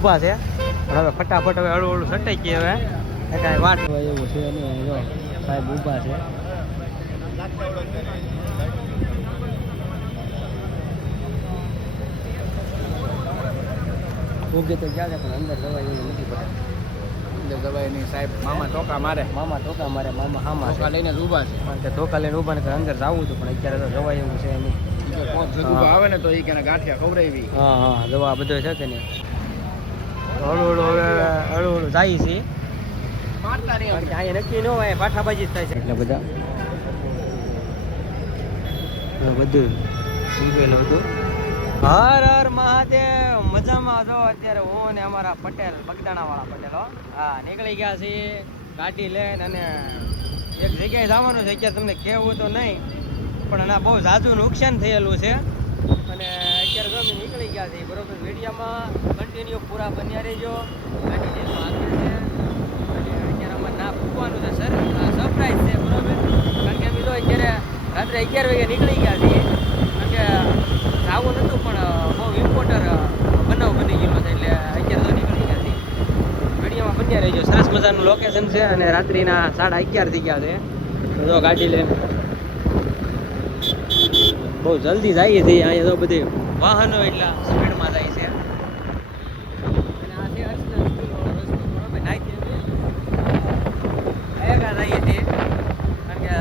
ઊભા છે પણ હવે ફટાફટ હવે હળવું હળવું સટાઈ ગઈ હવે કાંઈ વાટ હોય એવું છે નહીં. જો સાહેબ ઊભા છે. ઊભી તો ગયા છે પણ અંદર જવાય એવું નથી પડે. અંદર જવાય નહીં સાહેબ. મામા ટોકા મારે. મામા હામાં ટોકા લઈને જ ઊભા છે. કારણ કે ધોકા લઈને ઊભા ને અંદર જવું હતું પણ અત્યારે તો જવાય એવું છે નહીં. આવે ને તો એ કે ગાંઠિયા ખવડાવી. હા જવા બધો છે કે નહીં. હળવું હવે હળવું જાય છે. કારણ કે અહીંયા નક્કી ન હોય પાઠાબાજી જ થાય છે એટલે બધા બધું ઊંઘેલું હતું. હર હર મહાદેવ. મજામાં જો અત્યારે હું ને અમારા પટેલ બગદાણા વાળા પટેલો હા નીકળી ગયા છીએ ગાડી લઈને અને એક જગ્યાએ જવાનું છે. અત્યારે તમને કહેવું તો નહીં પણ એના બહુ ઝાઝું નુકસાન થયેલું છે અને અત્યારે જો અમે નીકળી ગયા છીએ બરોબર. વિડીયોમાં કન્ટિન્યુ પૂરા બન્યા રહેજો. ગાડી જેટલું આગળ છે અને અત્યારે અમારે ના પૂછવાનું છે સર સરપ્રાઈઝ છે બરોબર. કારણ કે અમે તો અત્યારે રાત્રે 11 વાગે નીકળી ગયા છીએ કારણ કે આવું નહોતું પણ બહુ ઇમ્પોર્ટર બનાવ બની ગયેલો છે એટલે અત્યારે તો નીકળી ગયા છીએ. વિડીયોમાં બન્યા રહેજો. સરસ મજાનું લોકેશન છે અને રાત્રિના 11:30 થઈ ગયા છે. તો જો ગાડી લઈને બહુ જલ્દી જઈએ છીએ. અહીંયા તો બધી વાહનો એટલા સ્પીડમાં જાય છે અને આ છે અર્ચના સ્કૂલવાળો રસ્તો બરોબર. નાખી આગળ જઈએ છીએ કારણ કે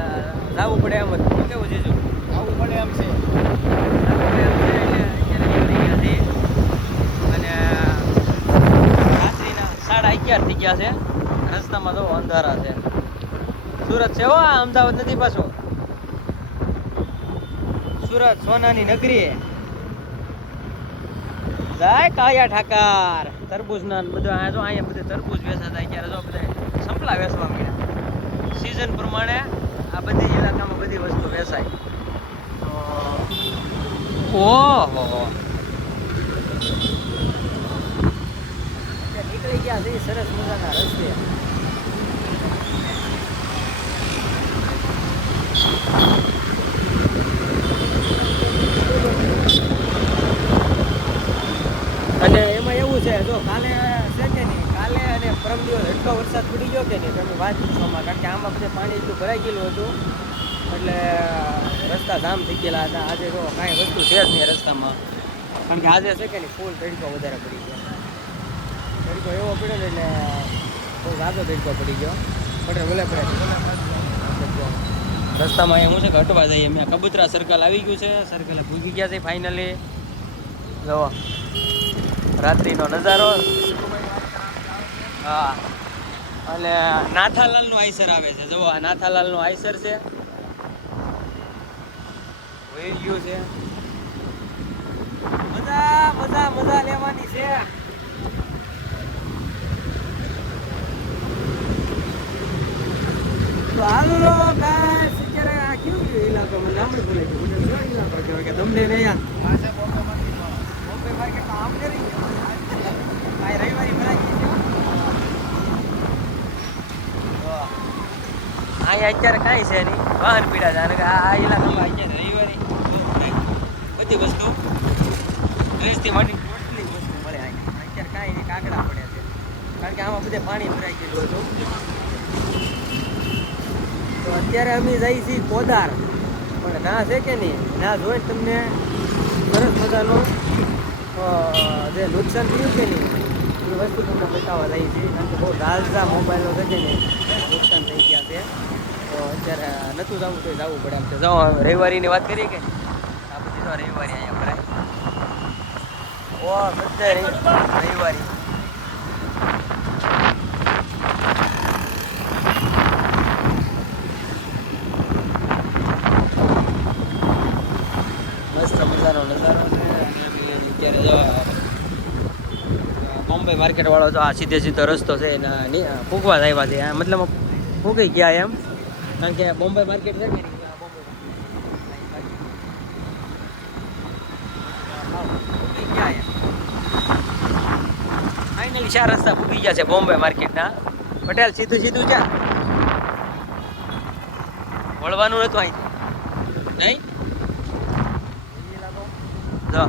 જવું પડે એમ જ. કેવું જીજુ આવવું પડે એમ છે. થઈ ગયા છે. રસ્તામાં તો અંધારા છે. સુરત છે હો અમદાવાદ નથી પાછું. સુરત સોનાની નગરી જાય કાયા ઠાકર. તરબૂચ ના બધું અહીંયા બધે તરબૂચ વેચાતા અત્યારે જો બધા સંપલા વેચવા મળ્યા. સિઝન પ્રમાણે આ બધી ઇલાકામાં બધી વસ્તુ વેચાય. ઓહો નીકળી ગયા છે સરસ મજાના રસ્તે. અને એમાં એવું છે જો કાલે છે કે નહીં કાલે અને પરમ દિવસ એટલો વરસાદ પડી ગયો કે નહીં તમે વાત પૂછવામાં. કારણ કે આમાં બધે પાણી એટલું ભરાઈ ગયેલું હતું એટલે રસ્તા જામ થઈ ગયેલા હતા. આજે જો કાંઈ વસ્તુ છે જ નહીં રસ્તામાં કારણ કે આજે છે કે નહીં ફૂલ તડકો વધારે પડી ગયો. તડકો એવો પડ્યો ને એટલે બહુ ઝાઝો તડકો પડી ગયો. પડે ભલે પડે રસ્તામાં એમ છે કે હટવા જઈએ. મેં કબૂતરા સર્કલ આવી ગયું છે. સર્કલે ભૂગી ગયા છે ફાઇનલી. જો રાત્રિનો નજારો. હા અને નાથાલાલનું આઈસર આવે છે. જુઓ આ નાથાલાલનું આઈસર છે. વહી ગયું છે. મજા લેવાની છે. તો હાલો ગાઈસ અત્યારે આ કેવું ઇલાકો મને નામ જ ભૂલાઈ ગયું. ઇલાકો કહેવાય કે તમને નહીં યાર બોમ્બે માર્કેટમાં આમ કરી આ રવિવારી ભરાઈ ગઈ છે. અહીંયા અત્યારે કાંઈ છે નહીં વાહન પીડા છે. અને આ ઇલાકામાં અત્યારે રવિવારી બધી વસ્તુ ડ્રેસથી માંડી ટોટલી વસ્તુ મળે. અત્યારે કાંઈ નહીં કાકડા પડ્યા છે કારણ કે આમાં બધે પાણી ભરાઈ ગયેલું હતું. તો અત્યારે અમે જઈએ છીએ કોદાર પણ ના છે કે નહીં ના જોઈ તમને સરસ મજાનું જે નુકસાન થયું કે નહીં એ વસ્તુ તમને બતાવવા જઈએ છીએ. કારણ કે બહુ ઝાઝા મોબાઈલો છે કે નહીં નુકસાન થઈ ગયા છે. તો અત્યારે નહોતું જવું તો જવું પડે એમ છે. જો રવિવારીની વાત કરીએ કે આ બધી તો રવિવારી અહીંયા ભરાય. ઓ બધા રવિવારી મસ્ત મજાનો નજારો છે. અત્યારે જો બોમ્બે માર્કેટ વાળો જો આ સીધો રસ્તો છે એના ફૂગવા જ આવ્યા છે. મતલબ ફૂગી ગયા એમ કારણ કે બોમ્બે માર્કેટ છે કે ફાઇનલી 4 રસ્તા ફૂગી ગયા છે બોમ્બે માર્કેટના. પટેલ સીધું છે વળવાનું નતું અહીંથી નહીં. જો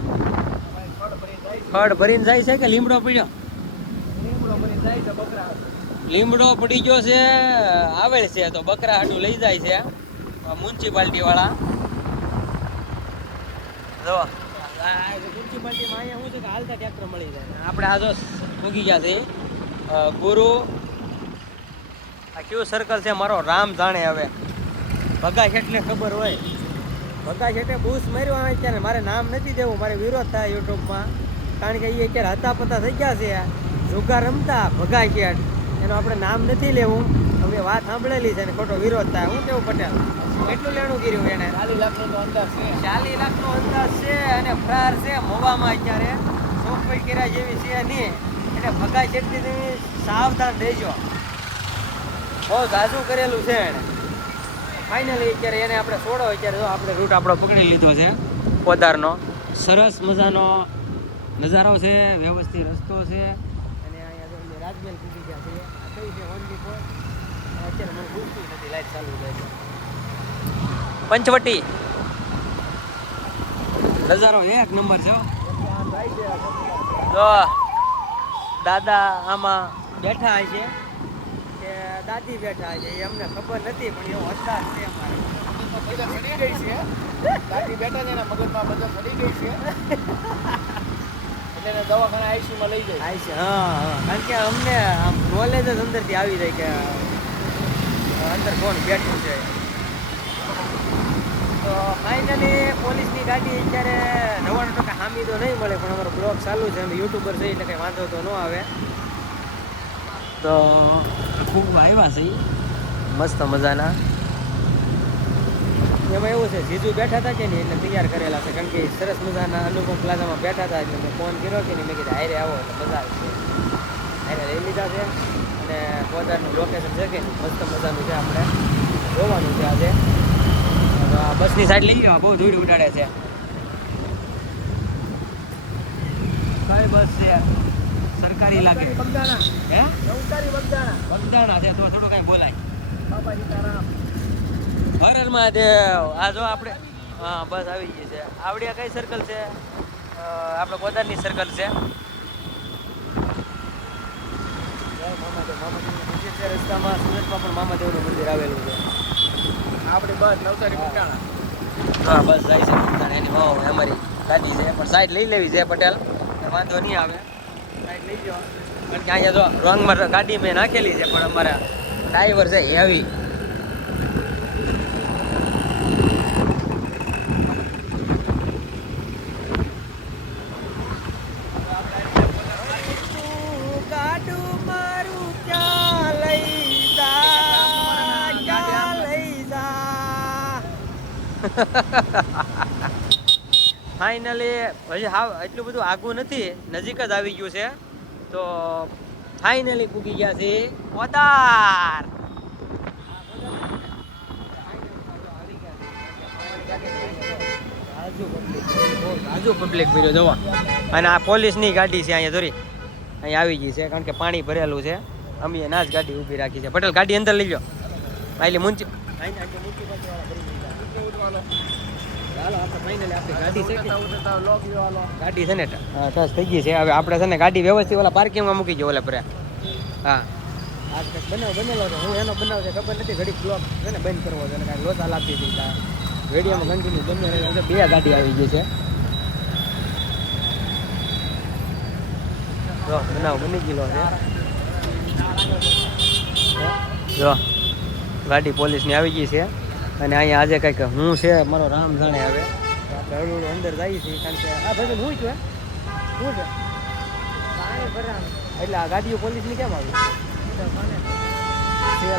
ખડ ભરીને જાય છે કે લીમડો પીડ્યો લીમડો પડી ગયો છે, આવેલ છે તો બકરા હાટું લઈ જાય છે મ્યુનિસિપાલિટી વાળા. જો મ્યુનિસિપાલિટીમાં અહીંયા શું છે કે હાલતા ટ્રેક્ટર મળી જાય. આપણે આ જો ઉગી ગયા છે ગુરુ. આ કયું સર્કલ છે મારો રામ જાણે. હવે ભગા શેઠને ખબર હોય. ભગા શેઠે બૂસ માર્યો આવે ત્યારે મારે નામ નથી દેવું, મારે વિરોધ થાય યુટ્યુબમાં. કારણ કે એ અત્યારે હતા પતા થઈ ગયા છે. જુગાર રમતા ભગા શેઠ, એનું આપણે નામ નથી લેવું. અમે વાત સાંભળેલી છે ને ખોટો વિરોધ થાય. હું કેવું પટેલ કેટલું લેણું કર્યું એને? 40 લાખનો અંદાજ છે. 40 લાખનો અંદાજ છે અને ફરાર છે મોવામાં. અત્યારે સોફાઈ કર્યા જેવી છે નહીં. એટલે ભગા શેઠથી તમે સાવધાન રહેજો. બહુ ગાજું કરેલું છે એને. ફાઇનલી અત્યારે એને આપણે છોડો. અત્યારે જો આપણે રૂટ આપણો પકડી લીધો છે પોદારનો. સરસ મજાનો નજારો છે, વ્યવસ્થિત રસ્તો છે. અને અહીંયા જો રાજમહેલ પૂછી ગયા છે. આ કઈ છે ઓનલી ફોર અત્યારે મને પૂછતું નથી. લાઈટ ચાલુ થાય છે. પંચવટી નજારો એક નંબર છે. તો દાદા આમાં બેઠા હોય છે કે દાદી બેઠા છે એ અમને ખબર નથી, પણ એવો અંદાજ છે અમારે. બધા સડી ગઈ છે. દાદી બેઠા છે, એના મગજમાં બધા સડી ગઈ છે. એટલે એને દવાખાના આઈસીયુમાં લઈ જાય. છે હા હા, કારણ કે અમને આમ નોલેજ જ અંદરથી આવી જાય કે અંદર કોણ બેઠું છે. તો ફાઇનલી પોલીસની ગાડી અત્યારે 99% હામી તો નહીં મળે, પણ અમારો બ્લોગ ચાલુ છે, અમે યુટ્યુબર છે એટલે કંઈ વાંધો તો ન આવે. તો ખૂબ આવ્યા છે મસ્ત મજાના. એમાં એવું છે જીજુ બેઠા હતા કે નહીં એટલે તૈયાર કરેલા છે. કારણ કે સરસ મજાના અનુપમ પ્લાઝામાં બેઠા હતા એટલે મેં ફોન કર્યો કે નહીં, મેં કીધું હારે આવો એટલે મજા આવશે. હારે લઈ લીધા છે અને પોતાનું લોકેશન છે કે નહીં મસ્ત મજાનું છે. આપણે જોવાનું છે આજે. આ બસની સાઈડ લઈ ગયો, બહુ ધૂળ ઉડાડે છે. કઈ બસ છે? સરકારી લાગે. બગદાણા. હે નવસારી બગદાણા. બગદાણા છે તો થોડું કાંઈ બોલાય. બાપા સીતારામ. હર હર મહાદેવ. આ જો આપણે હા બસ આવી ગઈ છે. આવડિયા કઈ સર્કલ છે? આપણે પોતાની સર્કલ છે. મામાદેવનું મંદિર છે રસ્તામાં. સુરતમાં પણ મામાદેવનું મંદિર આવેલું છે. આપણી બસ નવસારી બગદાણા. હા બસ જાય છે બગદાણા. એની અમારી ગાડી છે પણ સાઈડ લઈ લેવી છે પટેલ, વાંધો નહીં આવે. સાઈડ લઈ જાઓ કારણ કે અહીંયા જો રોંગમાં ગાડી મેં નાખેલી છે, પણ અમારા ડ્રાઈવર છે હેવી. ફાઇનલી હજી હાવ એટલું બધું આગું નથી, નજીક જ આવી ગયું છે. તો ફાઇનલી પૂગી ગયા છે પોદાર. આજુ પબ્લિક ભર્યો જોવા. અને આ પોલીસની ગાડી છે અહીંયા ધોરી અહીંયા આવી ગઈ છે, કારણ કે પાણી ભરેલું છે. અમે ના જ ગાડી ઊભી રાખી છે. પટેલ ગાડી અંદર લઈ લો. એટલે ગાડી છે ને ટચ થઈ ગઈ છે. હવે આપણે છે ને ગાડી વ્યવસ્થિત ઓલા પાર્કિંગમાં મૂકી ગયો ઓલા પરે. હા આજ કંઈક બનેલો છે. હું એનો બનાવ છે ખબર નથી. ઘડીક બ્લોક છે ને બંધ કરવો છે, કાંઈ લોચા લાગતી હતી. રેડિયામાં કન્ટિન્યુ ગમે રહે. બે ગાડી આવી ગઈ છે. જો બનાવ બની ગયેલો છે. જો ગાડી પોલીસની આવી ગઈ છે. અને અહીંયા આજે કંઈક હું છે મારો રામ જાણે. હવે આપણે હળવું અંદર જઈએ છીએ કારણ કે આ ભાઈ હું છું શું છે એટલે આ ગાડીઓ પોલીસની કેમ આવી છે?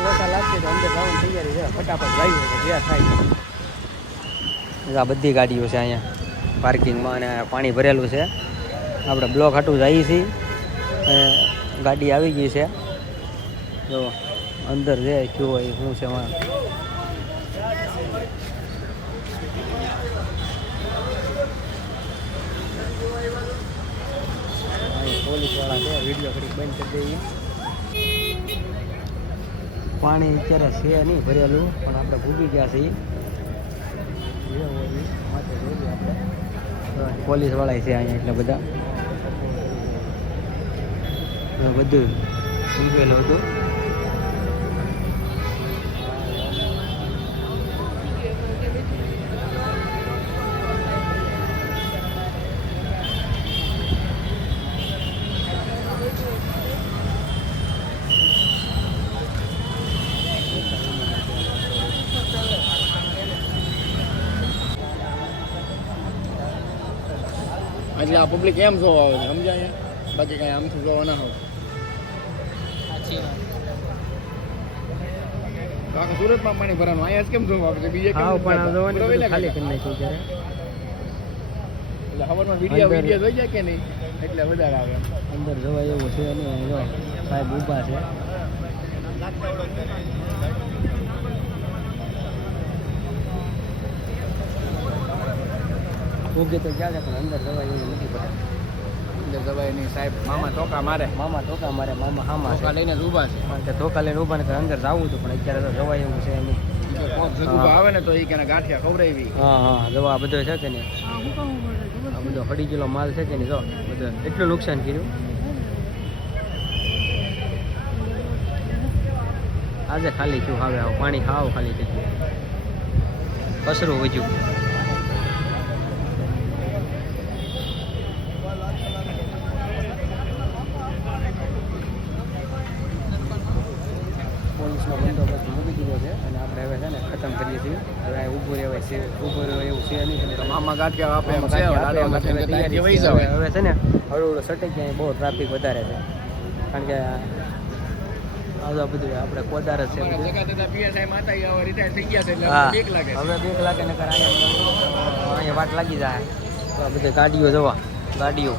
લોચા લાગશે તો અંદર જવાની તૈયારી છે. ફટાફટ જઈએ છે જે થાય. આ બધી ગાડીઓ છે અહીંયા પાર્કિંગમાં અને પાણી ભરેલું છે. આપણે બ્લોક હાટું જઈએ છીએ. ગાડી આવી ગઈ છે. જો અંદર જે શું હોય શું છે એમાં પોલીસ વાળા છે. વિડીયો ઘડી બંધ કરી દઈએ. પાણી અત્યારે છે નહીં ભરેલું, પણ આપણે ભૂગી ગયા છીએ. પોલીસ વાળા છે અહીંયા એટલે બધા બધું મૂકેલું હતું. એટલે આ પબ્લિક એમ જોવા આવે છે સમજાય બાકી કઈ આમથી જોવા ના આવે આખું સુરતમાં પાણી ભરવાનું અહીંયા જ કેમ જોવા આવે છે બીજે કેમ હા પણ નથી જોવાની આવતા? બધું ખાલી કરી નાખ્યું ત્યારે. એટલે હવારમાં વિડીયો અંદર- જોઈ જાય કે નહીં એટલે વધારે આવે અંદર જવાય એવું છે નહીં. જો સાહેબ ઊભા છે. ઉગે તો ક્યાં છે પણ અંદર જવાય એવું નથી પડે. એટલે દવાઈ નહીં સાહેબ મામા ધોકા મારે મામા ધોકા મારે મામા હામાં છે. ધોકા લઈને જ ઊભા છે કારણ કે ધોકા લઈને ઊભા ને તો અંદર જવું હતું પણ અત્યારે તો જવાય એવું છે નહીં. જો કોક જગુભા આવે ને તો એ કે ગાંઠિયા ખવડાવી હા હા જવા બધો છે કે નહીં. આ બધો હળી ગયેલો માલ છે કે નહીં. જો બધો એટલું નુકસાન કર્યું. આજે ખાલી થયું હવે આવું પાણી ખાવ ખાલી થઈ ગયું. કચરું વધ્યું. પોલીસનો બંદોબસ્ત મૂકી દીધો છે અને આપણે હવે છે ને ખતમ કરીએ છીએ. હવે આ ઊભું રહેવાય છે ઊભું રહેવાય એવું છે નહીં. તો મામા ગાંઠિયા આપે એમ આમાં છે કાંઈ દાડો આપણે લખીને હવે તૈયારી તૈયારી વહી છે. જવાય હવે છે ને હળવું સટક જાય બહુ ટ્રાફિક વધારે છે કારણ કે આ તો બધું આપણે કોદાર જ છે અમારા બધું. જગા દાદા PSI માતાજી હવે રિટાયર થઈ ગયા છે એટલે હા બીક લાગે છે. હવે બીક લાગે નકર અહીંયા વાટ લાગી જાય. તો આ બધી ગાડીઓ જોવા ગાડીઓ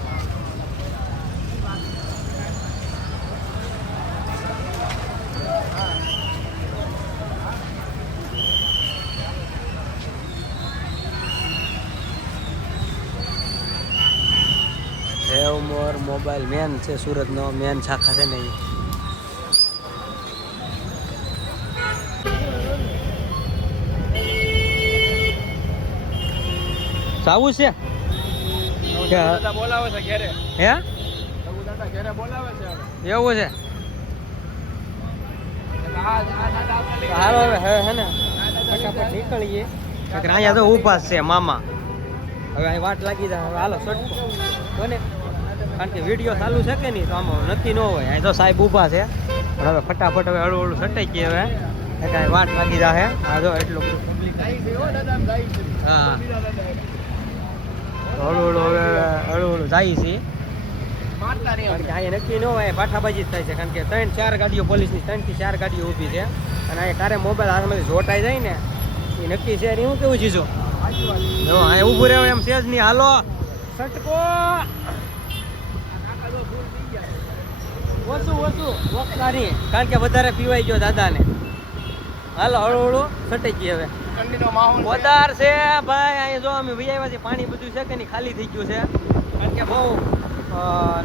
હેવમોર મોબાઈલ મેન છે સુરતનો મેન શાખા છે ને એ. સાવું છે જગુ દાદા બોલાવે છે ઘેરે હે જગુ દાદા ઘેરે બોલાવે છે હવે એવું છે. આ દાદા આપણે લઈ હાલો હવે હે ને ફટાફટ નીકળીએ. નકર અહીંયા તો ઊભા જ છે મામા. હવે અહીં વાટ લાગી જાય. હવે હાલો સટકો કોને કારણ કે વિડીયો ચાલુ છે કે નહીં તો આમાં નક્કી ન હોય. અહીં તો સાહેબ ઊભા છે પણ હવે ફટાફટ હવે હળવું હળવું સટાઈ ગઈ હવે એટલે અહીં વાટ લાગી જાય. હા જો એટલું પબ્લિક આવી ગઈ હો દાદા આમ જાય છે હા બીજા દાદા હળવું હળવું હવે હળવું હળવું જાય છે મારતા નહીં કારણ કે અહીંયા નક્કી ન હોય પાઠાબાજી જ થાય છે કારણ કે 3-4 ગાડીઓ પોલીસની 3 થી 4 ગાડીઓ ઊભી છે અને અહીંયા તારે મોબાઈલ હાથમાંથી જોટાઈ જાય ને એ નક્કી છે એની હું કેવું ચીજો જો અહીંયા ઊભું રહેવું એમ છે જ નહીં. હાલો સટકો ઓછું વોકતાની કારણ કે વધારે પીવાઈ ગયો દાદાને. હાલો હળવું હળવું સટાઈ ગઈ હવે ઠંડીનો માહોલ છે. વધાર છે ભાઈ. અહીંયા જો અમે વૈયા છે પાણી બધું છે કે નહીં ખાલી થઈ ગયું છે કારણ કે બહુ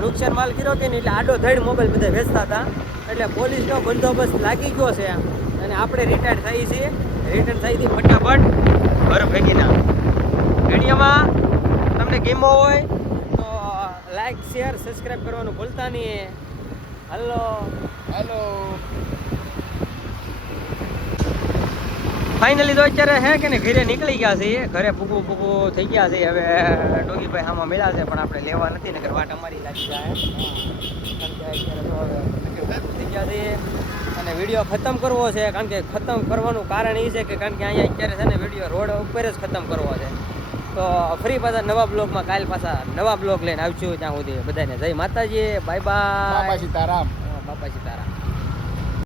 નુકસાન માલ કર્યો કે નહીં એટલે આડો ધડ મોબાઈલ બધા વેચતા હતા એટલે પોલીસનો બંદોબસ્ત લાગી ગયો છે અને આપણે રિટાયર થઈ છીએ. રિટર્ન થઈ હતી ફટાફટ ઘર ભેગીના વિડીયોમાં તમને ગેમો હોય તો લાઈક શેર સબસ્ક્રાઈબ કરવાનું ભૂલતા નહીં. હલો હેલો ફાઇનલી તો અત્યારે હે કે ને ઘરે નીકળી ગયા છીએ. ઘરે પૂગું થઈ ગયા છે. હવે ડોગીભાઈ આમાં મળ્યા છે પણ આપણે લેવા નથી નકર વાટ અમારી લાગી જાય કારણ કે અત્યારે તો હવે થઈ ગયા છે અને વિડીયો ખતમ કરવો છે કારણ કે ખતમ કરવાનું કારણ એ છે કે કારણ કે અહીંયા અત્યારે છે ને વિડીયો રોડ ઉપર જ ખતમ કરવો છે. તો ફરી પાછા નવા બ્લોગમાં કાલ પાછા નવા બ્લોગ લઈને આવશું. ત્યાં સુધી બધાને જય માતાજી બાય બાય બાપા સીતારામ બાપા સીતારામ.